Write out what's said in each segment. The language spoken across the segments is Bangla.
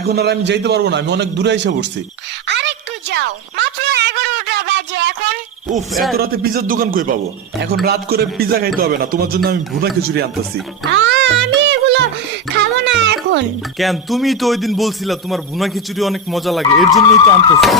এখন আর আমি যাইতে পারবো না, আমি অনেক দূরে এসে পড়ছি। আরেকটু যাও, মাত্র 11টা বাজে এখন। উফ, এত রাতে পিজার দোকান কই পাবো? এখন রাত করে পিজা খাইতে হবে না, তোমার জন্য আমি ভুনা খিচুড়ি আনতেছি। আমি এগুলো খাবো না এখন। কেন? তুমি তো ওই দিন বলছিলা তোমার ভুনা খিচুড়ি অনেক মজা লাগে, এর জন্যই তো আনতেছি।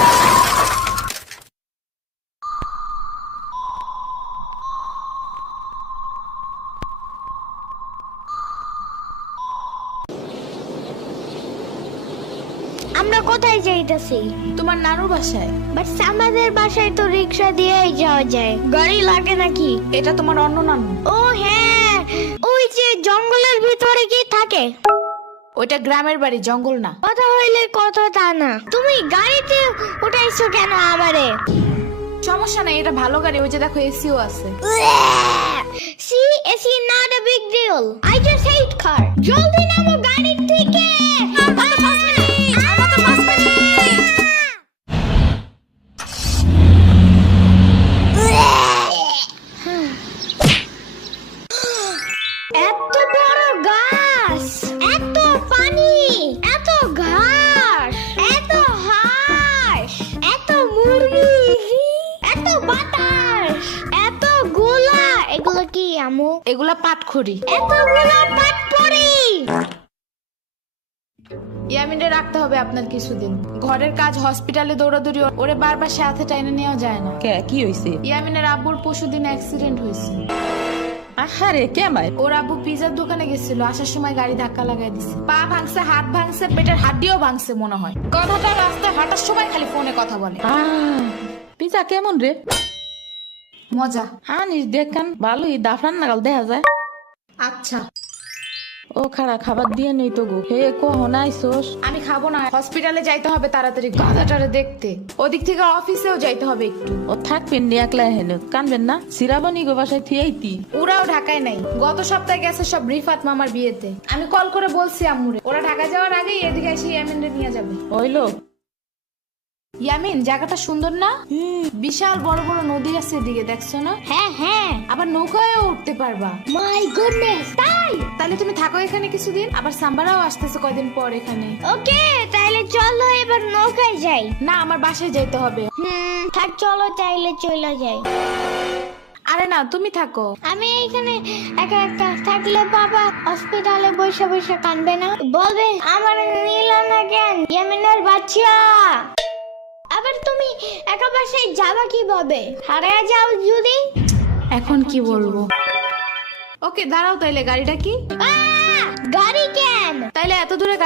আমরা কোথায় যাইতেছি? তোমার নানুর বাসায়। বাট আমাদের বাসায় তো রিক্সা দিয়েই যাওয়া যায়, গাড়ি লাগে নাকি? এটা তোমার অন্য নানু। ও হ্যাঁ, ওই যে জঙ্গলের ভিতরে কি থাকে? ওইটা গ্রামের বাড়ি, জঙ্গল না। কথা হইলে কথা তা না। তুমি গাড়িতে উঠাইছো কেন আমারে? সমস্যা নাই, এটা ভালো গাড়ি। ওই যে দেখো, এসিও আছে। See, it's not a big deal. I just hate car. জলদি নামো গাড়ি থেকে। এত বড় গাছ, এত পানি, এত ঘাস, এত হাঁস, এত মুরগি, এত বাতাস, এত গোলা। এগুলো কি আমু? এগুলা পাটখড়ি। এতগুলো পাটপড়ি। ইয়ামিনে রাখতে হবে আপনার কিছুদিন। ঘরের কাজ, হসপিটালে দৌড়াদৌড়ি, ওরে বারবার সাথে টাইনে নেওয়া যায় না। কি হইছে? ইয়ামিনের আব্বুর পরশুদিন অ্যাক্সিডেন্ট হয়েছে। আহারে কেমাই? ওর আব্বু পিজার দোকানে গেছিল, আসার সময় গাড়ি ধাক্কা লাগাই দিছে। পা ভাঙছে, হাত ভাঙছে, পেটের হাড্ডিও ভাঙছে মনে হয়। কথাটা রাস্তায় হাঁটার সময় খালি ফোনে কথা বলে। পিজা কেমন রে? মজা। আনিস দেখান, ভালোই দাফরান নাগাল দেখা যায়। আচ্ছা, ও খারা খাবার দিয়ে নেই তো গো। হে কখন আইসোস? আমি খাবো না। হসপিটালে যাইতে হবে তাড়াতাড়ি, গাধাটারে দেখতে। ওদিক থেকে অফিসেও যাইতে হবে একটু। ও থাকবেন নি একলা হেন, কানবেন না? সিরাবনি গো বাসায় থিয়াইতি। ওরাও ঢাকায় নাই, গত সপ্তাহে গেছে সব রিফাত মামার বিয়েতে। আমি কল করে বলছি আম্মুরে, ওরা ঢাকা যাওয়ার আগেই এদিকে এসে ইয়ামিনরে নিয়ে যাবে। ওইলো ইয়ামিন, জায়গাটা সুন্দর না? বিশাল বড় বড় নদী আছে এদিকে, দেখছো না? হ্যাঁ হ্যাঁ, আবার নৌকায়ও উঠতে পারবা। মাই গুডনেস, তাই? তাহলে তুমি থাকো এখানে কিছুদিন, আবার সাম্বারাও আসতেছে কয়দিন পর এখানে। ওকে, তাহলে চলো এবার নৌকায় যাই। না, আমার বাসায় যাইতে হবে। থাক, চলো তাইলে চলে যাই। আরে না, তুমি থাকো। আমি এখানে একা একা থাকলে বাবা হসপিটালে বসে বসে কাঁদবে না? বলবে আমার নিল না কেন ইয়ামিনের বাচ্চা। আবার তুমি একা বাসায় যাবা কিভাবে? হারিয়ে যাও যদি? এখন কি বলবো? ওকে দাঁড়াও, তাইলে গাড়িটা কি? গাড়ি কেন? তাইলে এত দূরে